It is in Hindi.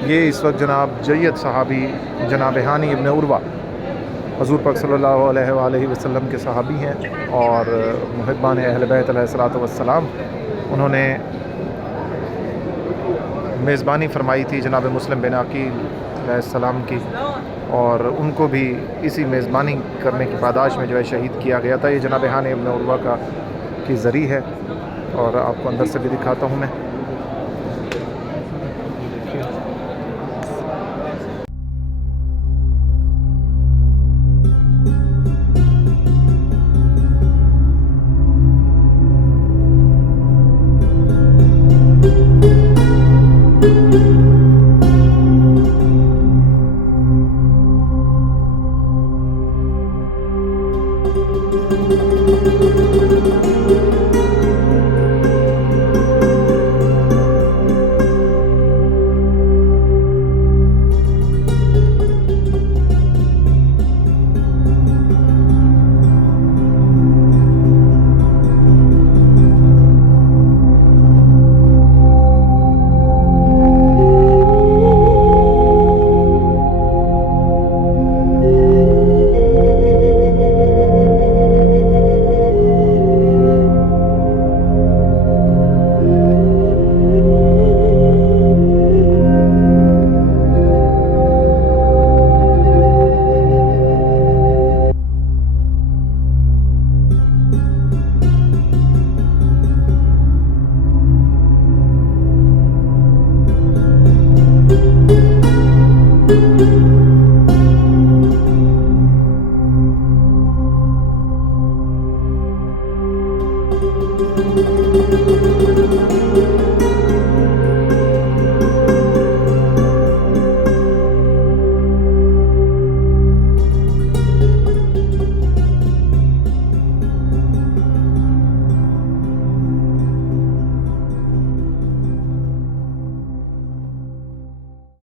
ये इस वक्त जनाब जय्यद सहाबी जनाब हानी इब्न उर्वा हज़ूर पाक सल्लल्लाहु अलैहि वसल्लम के सहाबी हैं और मुहिब्बान अहल बैत अलैहिस्सलातु वस्सलाम। उन्होंने मेज़बानी फ़रमाई थी जनाब मुस्लिम बिन अकील अलैहिस्सलाम की, और उनको भी इसी मेज़बानी करने की पादाश में जो है शहीद किया गया था। ये जनाब हानी इब्न उर्वा की ज़री है और आपको अंदर से भी दिखाता हूँ मैं।